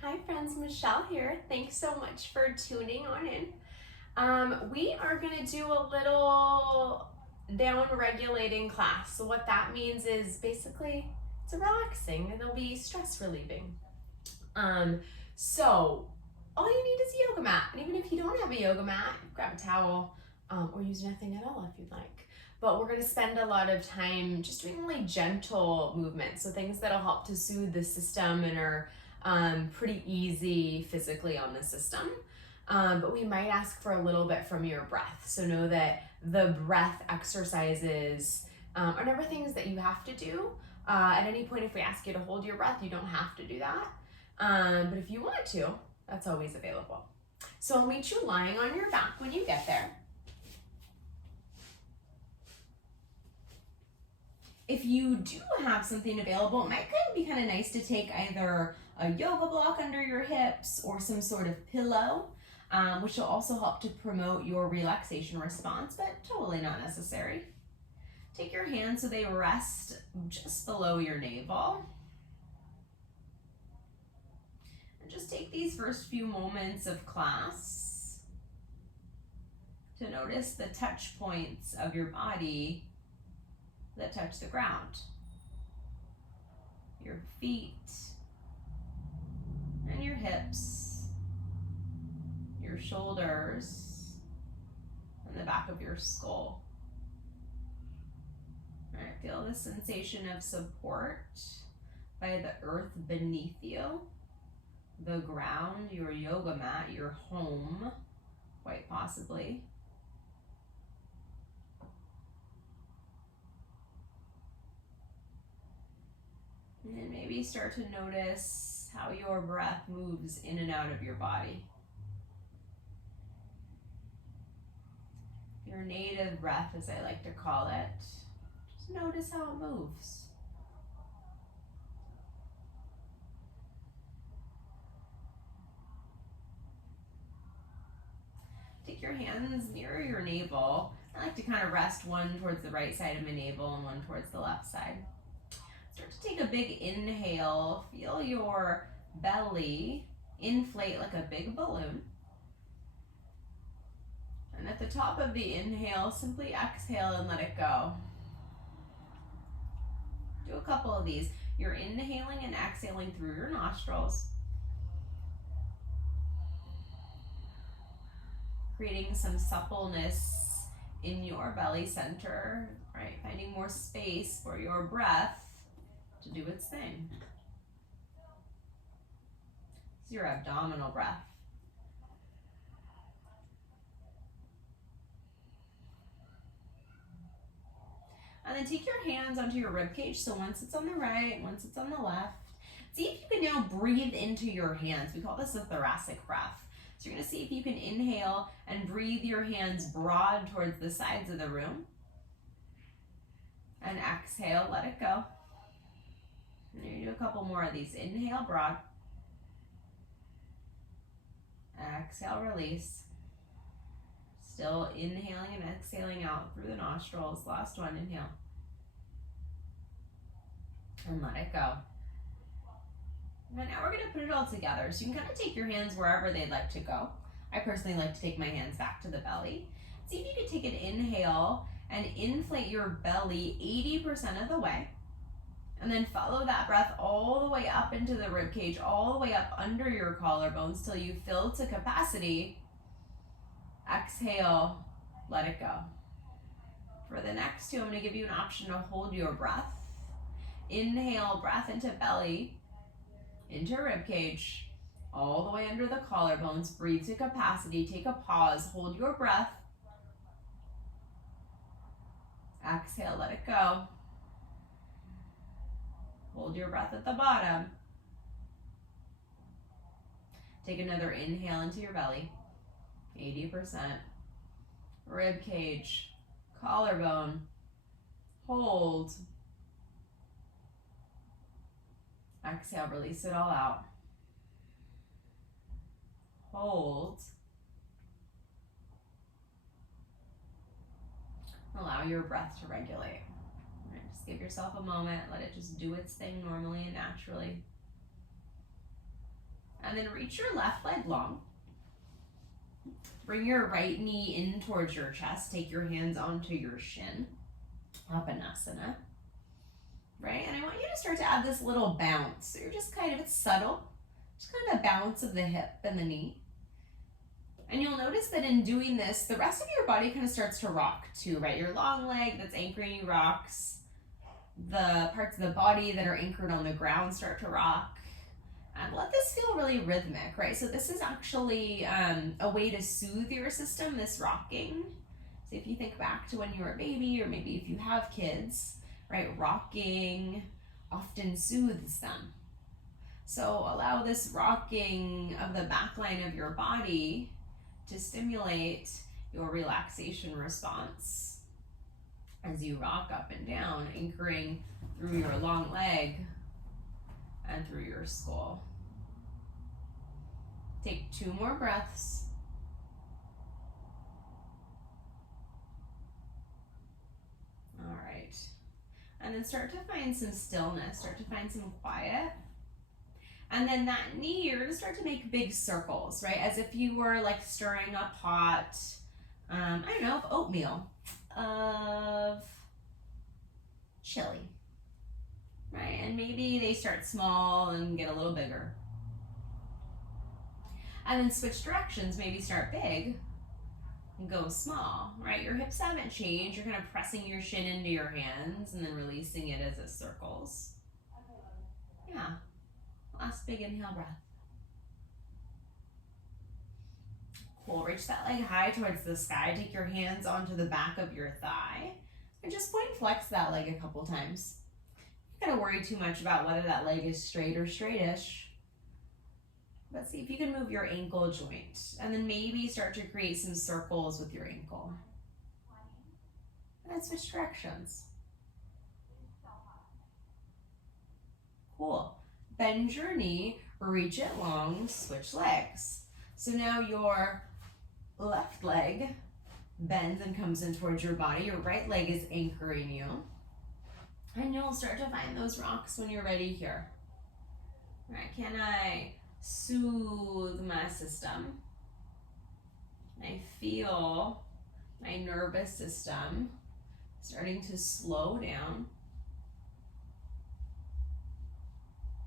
Hi friends, Michelle here. Thanks so much for tuning on in. We are going to do a little down regulating class. So what that means is basically it's relaxing and it'll be stress relieving. So all you need is a yoga mat. And even if you don't have a yoga mat, grab a towel or use nothing at all if you'd like. But we're going to spend a lot of time just doing really gentle movements. So things that'll help to soothe the system and are pretty easy physically on the system. But we might ask for a little bit from your breath. So know that the breath exercises are never things that you have to do. At any point, if we ask you to hold your breath, you don't have to do that. But if you want to, that's always available. So I'll meet you lying on your back when you get there. If you do have something available, it might be kind of nice to take either a yoga block under your hips or some sort of pillow, which will also help to promote your relaxation response, but totally not necessary. Take your hands so they rest just below your navel. And just take these first few moments of class to notice the touch points of your body that touch the ground. Your feet and your hips, your shoulders, and the back of your skull. All right, feel the sensation of support by the earth beneath you, the ground, your yoga mat, your home, quite possibly. And then maybe start to notice how your breath moves in and out of your body. Your native breath, as I like to call it, just notice how it moves. Take your hands near your navel. I like to kind of rest one towards the right side of my navel and one towards the left side. Start to take a big inhale. Feel your belly inflate like a big balloon. And at the top of the inhale, simply exhale and let it go. Do a couple of these. You're inhaling and exhaling through your nostrils, creating some suppleness in your belly center, right? Finding more space for your breath to do its thing. It's your abdominal breath. And then take your hands onto your rib cage. So once it's on the right, once it's on the left. See if you can now breathe into your hands. We call this a thoracic breath. So you're going to see if you can inhale and breathe your hands broad towards the sides of the room. And exhale, let it go. And you're going to do a couple more of these. Inhale, broad. Exhale, release. Still inhaling and exhaling out through the nostrils. Last one, inhale. And let it go. And now we're going to put it all together. So you can kind of take your hands wherever they'd like to go. I personally like to take my hands back to the belly. See if you can take an inhale and inflate your belly 80% of the way. And then follow that breath all the way up into the rib cage, all the way up under your collarbones till you fill to capacity. Exhale, let it go. For the next two, I'm going to give you an option to hold your breath. Inhale, breath into belly, into rib cage, all the way under the collarbones. Breathe to capacity. Take a pause. Hold your breath. Exhale, let it go. Hold your breath at the bottom. Take another inhale into your belly. 80%. Rib cage, collarbone. Hold. Exhale, release it all out. Hold. Allow your breath to regulate. All right, just give yourself a moment. Let it just do its thing normally and naturally. And then reach your left leg long. Bring your right knee in towards your chest. Take your hands onto your shin. Apanasana. Right? And I want you to start to add this little bounce. So you're just kind of, it's subtle. Just kind of a bounce of the hip and the knee. And you'll notice that in doing this, the rest of your body kind of starts to rock too, right? Your long leg that's anchoring you rocks. The parts of the body that are anchored on the ground start to rock. And let this feel really rhythmic, right? So this is actually a way to soothe your system, this rocking. So if you think back to when you were a baby, or maybe if you have kids, right? Rocking often soothes them. So allow this rocking of the back line of your body to stimulate your relaxation response as you rock up and down, anchoring through your long leg and through your skull. Take 2 more breaths. All right. And then start to find some stillness, start to find some quiet. And then that knee, you're gonna start to make big circles, right? As if you were like stirring a pot, I don't know, of oatmeal, of chili, right? And maybe they start small and get a little bigger. And then switch directions, maybe start big and go small, right? Your hips haven't changed. You're kind of pressing your shin into your hands and then releasing it as it circles. Yeah. Last big inhale breath. Cool. Reach that leg high towards the sky. Take your hands onto the back of your thigh and just point and flex that leg a couple times. You're not gonna worry too much about whether that leg is straight or straightish. But see if you can move your ankle joint and then maybe start to create some circles with your ankle. And then switch directions. Cool. Bend your knee, reach it long, switch legs. So now your left leg bends and comes in towards your body. Your right leg is anchoring you. And you'll start to find those rocks when you're ready here. All right, can I soothe my system? I feel my nervous system starting to slow down.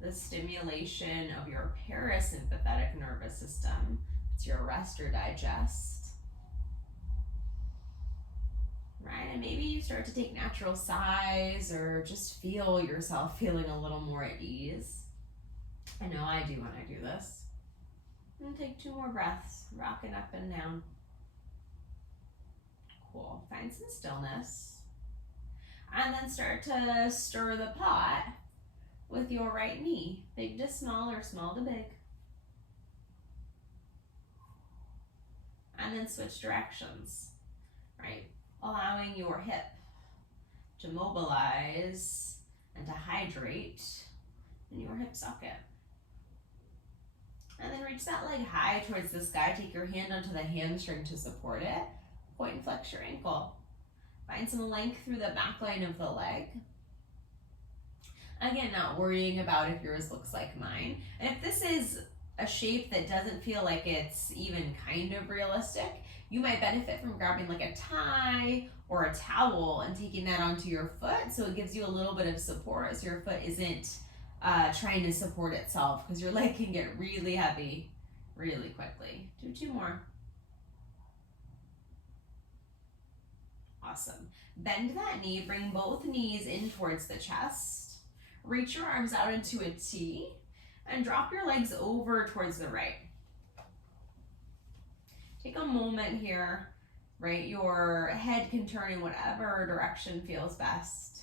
The stimulation of your parasympathetic nervous system. It's your rest or digest. Right? And maybe you start to take natural sighs or just feel yourself feeling a little more at ease. I know I do when I do this. And take 2 more breaths, rocking up and down. Cool. Find some stillness. And then start to stir the pot with your right knee, big to small or small to big. And then switch directions, right? Allowing your hip to mobilize and to hydrate in your hip socket. And then reach that leg high towards the sky. Take your hand onto the hamstring to support it. Point and flex your ankle. Find some length through the back line of the leg. Again, not worrying about if yours looks like mine. And if this is a shape that doesn't feel like it's even kind of realistic, you might benefit from grabbing like a tie or a towel and taking that onto your foot so it gives you a little bit of support so your foot isn't trying to support itself, because your leg can get really heavy really quickly. Do 2 more. Awesome. Bend that knee, bring both knees in towards the chest. Reach your arms out into a T and drop your legs over towards the right. Take a moment here, right? Your head can turn in whatever direction feels best.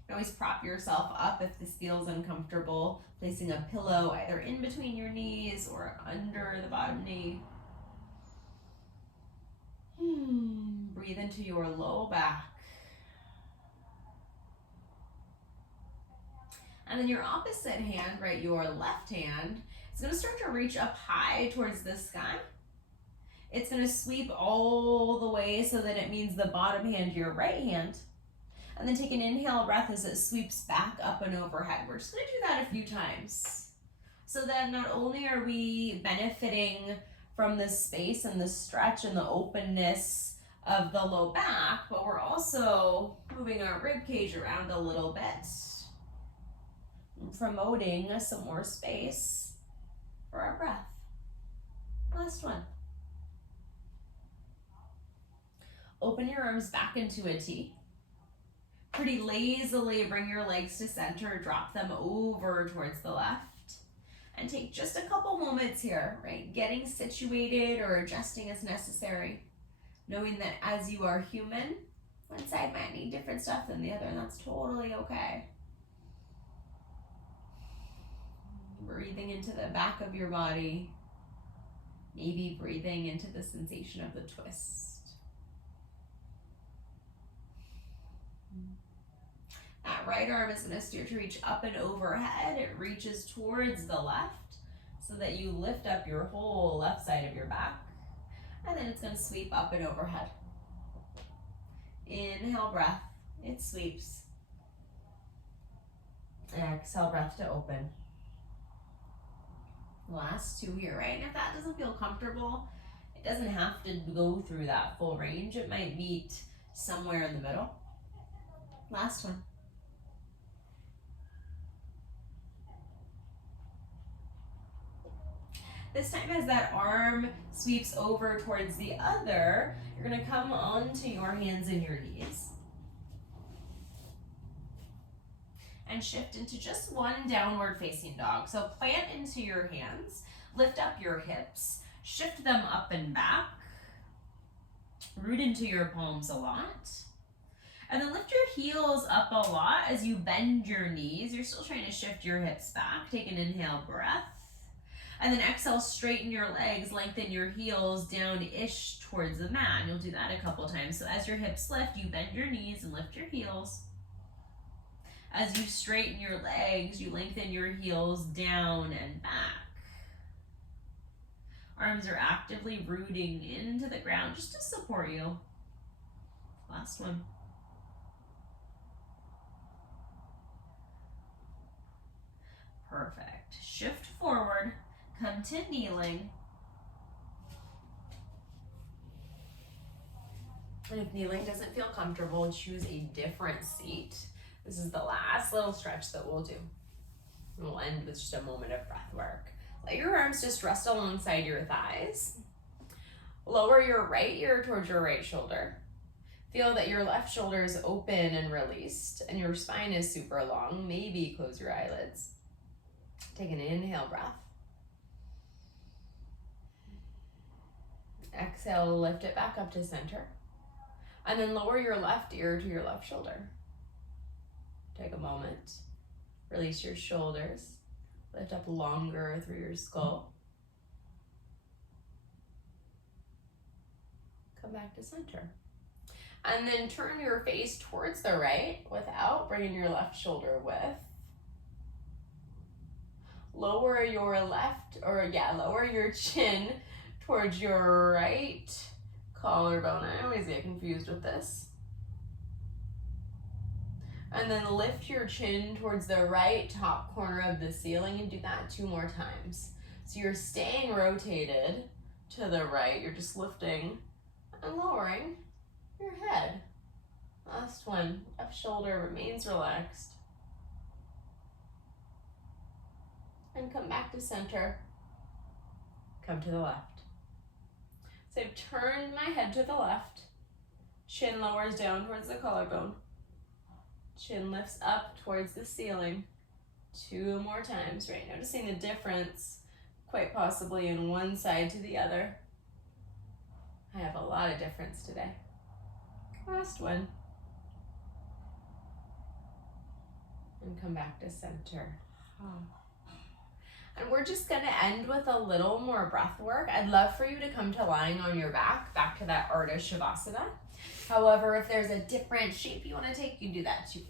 You can always prop yourself up if this feels uncomfortable, placing a pillow either in between your knees or under the bottom knee. Breathe into your low back. And then your opposite hand, right, your left hand, is going to start to reach up high towards the sky. It's going to sweep all the way so that it means the bottom hand to your right hand. And then take an inhale breath as it sweeps back up and overhead. We're just going to do that a few times. So that not only are we benefiting from the space and the stretch and the openness of the low back, but we're also moving our rib cage around a little bit, promoting some more space for our breath. Last one. Open your arms back into a T. Pretty lazily bring your legs to center, drop them over towards the left. And take just a couple moments here, right? Getting situated or adjusting as necessary. Knowing that as you are human, one side might need different stuff than the other, and that's totally okay. Breathing into the back of your body. Maybe breathing into the sensation of the twist. That right arm is going to steer to reach up and overhead. It reaches towards the left so that you lift up your whole left side of your back. And then it's going to sweep up and overhead. Inhale, breath. It sweeps. Exhale, breath to open. Last two here, right? And if that doesn't feel comfortable, it doesn't have to go through that full range. It might meet somewhere in the middle. Last one. This time as that arm sweeps over towards the other, you're going to come onto your hands and your knees. And shift into just one downward facing dog. So plant into your hands, lift up your hips, shift them up and back, root into your palms a lot. And then lift your heels up a lot as you bend your knees. You're still trying to shift your hips back. Take an inhale breath. And then exhale, straighten your legs, lengthen your heels down-ish towards the mat. And you'll do that a couple times. So as your hips lift, you bend your knees and lift your heels. As you straighten your legs, you lengthen your heels down and back. Arms are actively rooting into the ground just to support you. Last one. Perfect. Shift forward, come to kneeling. And if kneeling doesn't feel comfortable, choose a different seat. This is the last little stretch that we'll do. And we'll end with just a moment of breath work. Let your arms just rest alongside your thighs. Lower your right ear towards your right shoulder. Feel that your left shoulder is open and released, and your spine is super long. Maybe close your eyelids. Take an inhale breath. Exhale, lift it back up to center. And then lower your left ear to your left shoulder. Take a moment. Release your shoulders. Lift up longer through your skull. Come back to center. And then turn your face towards the right without bringing your left shoulder with. Lower your lower your chin towards your right collarbone. I always get confused with this. And then lift your chin towards the right top corner of the ceiling and do that 2 more times. So you're staying rotated to the right. You're just lifting and lowering your head. Last one. Left shoulder remains relaxed. And come back to center. Come to the left. So I've turned my head to the left. Chin lowers down towards the collarbone. Chin lifts up towards the ceiling. 2 more times, right? Noticing the difference, quite possibly in one side to the other. I have a lot of difference today. Last one. And come back to center. And we're just gonna end with a little more breath work. I'd love for you to come to lying on your back to that Ardha Shavasana. However, if there's a different shape you wanna take, you can do that too.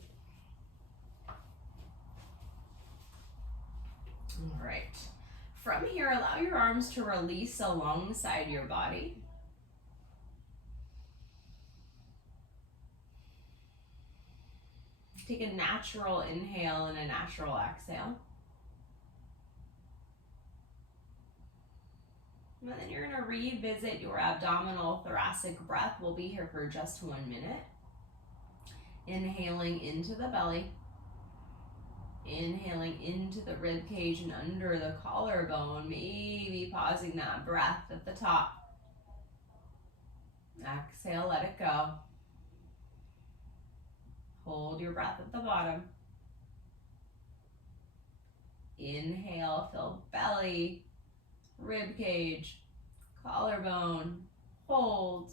All right. From here, allow your arms to release alongside your body. Take a natural inhale and a natural exhale. And then you're gonna revisit your abdominal thoracic breath. We'll be here for just 1 minute. Inhaling into the belly. Inhaling into the rib cage and under the collarbone. Maybe pausing that breath at the top. Exhale, let it go. Hold your breath at the bottom. Inhale, fill belly, rib cage, collarbone, hold.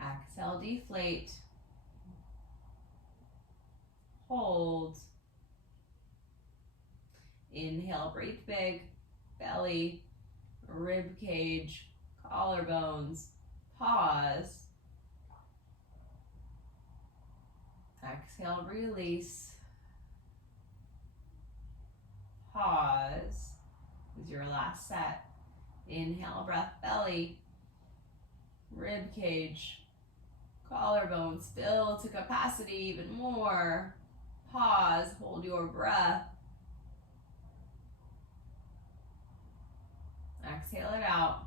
Exhale, deflate. Hold. Inhale, breathe big, belly, rib cage, collarbones, pause. Exhale, release. Pause. This is your last set. Inhale, breath, belly, rib cage, collarbones, fill to capacity even more. Pause, hold your breath. Exhale it out.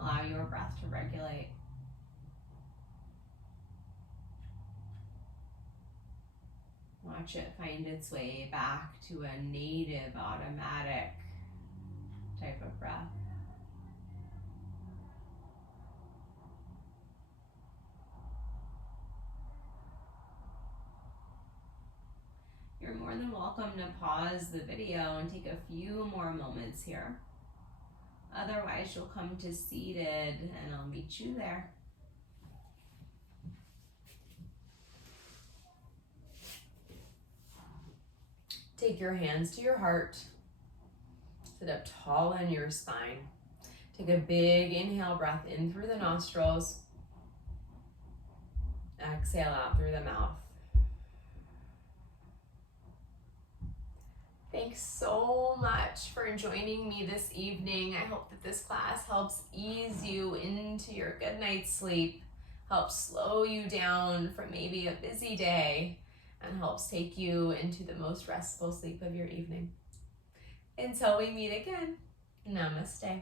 Allow your breath to regulate. Watch it find its way back to a native, automatic type of breath. You're more than welcome to pause the video and take a few more moments here. Otherwise, you'll come to seated and I'll meet you there. Take your hands to your heart. Sit up tall in your spine. Take a big inhale breath in through the nostrils. Exhale out through the mouth. Thanks so much for joining me this evening. I hope that this class helps ease you into your good night's sleep, helps slow you down from maybe a busy day, and helps take you into the most restful sleep of your evening. Until we meet again, namaste.